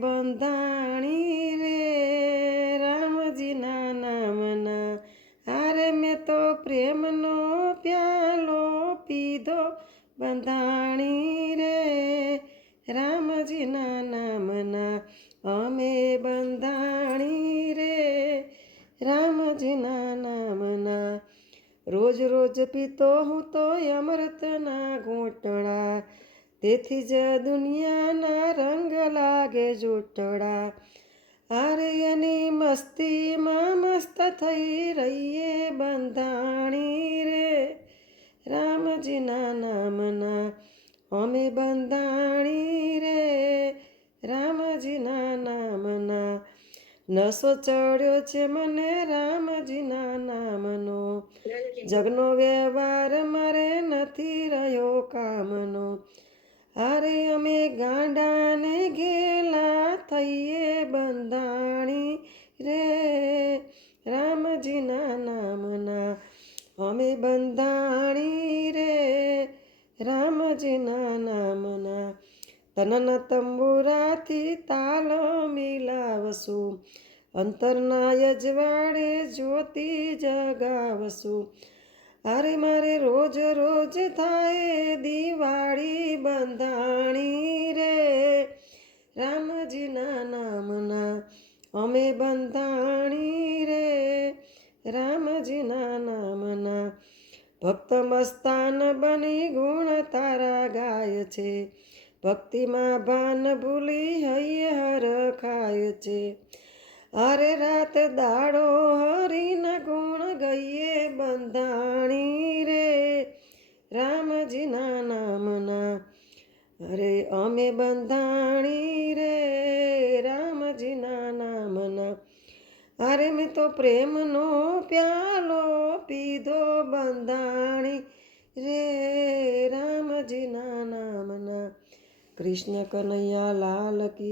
બંધાણી રે રામજીના નામના. અરે મેં તો પ્રેમનો પ્યાલો પીધો બંધાણી રે રામજીના નામના. અમે બંધાણી રે રામજીના નામના. રોજ રોજ પીતો હું તો અમૃતના ઘૂંટડા, તેથી જ દુનિયાના રંગ લાગે જૂઠડા. અરે એની મસ્તીમાં મસ્ત થઈ રહીએ બંધાણી રે રામજીના નામના. અમે બંધાણી રે રામજીના નામના. નશો ચડ્યો છે મને રામજીના નામનો, જગનો વ્યવહાર મારે નથી રહ્યો કામનો. અરે અમે ગાંડાને ઘેલા થઈએ બંધાણી રે રામજીના નામના. અમે બંધાણી રે રામજીના નામના. તનન તંબુરાથી તાલ મિલાવશું, અંતરના અજવાળે જ્યોતિ જગાવશું. અરે મારે રોજ રોજ થાય દિવાળી બંધાણી રે રામજીના નામના. અમે બંધાણી રે રામજીના નામના. ભક્ત મસ્તાન બની ગુણ તારા ગાય છે, ભક્તિમાં ભાન ભૂલી હૈયે હરખાય છે. અરે રાત દાડો હરિના ગુણ ગઈએ બંધાણી રે રામજીના નામના. અરે અમે બંધાણી રે રામજીના નામના. અરે મેં તો પ્રેમનો પ્યાલો પીધો બંધાણી રે રામજીના નામના. કૃષ્ણ કનૈયા લાલ કી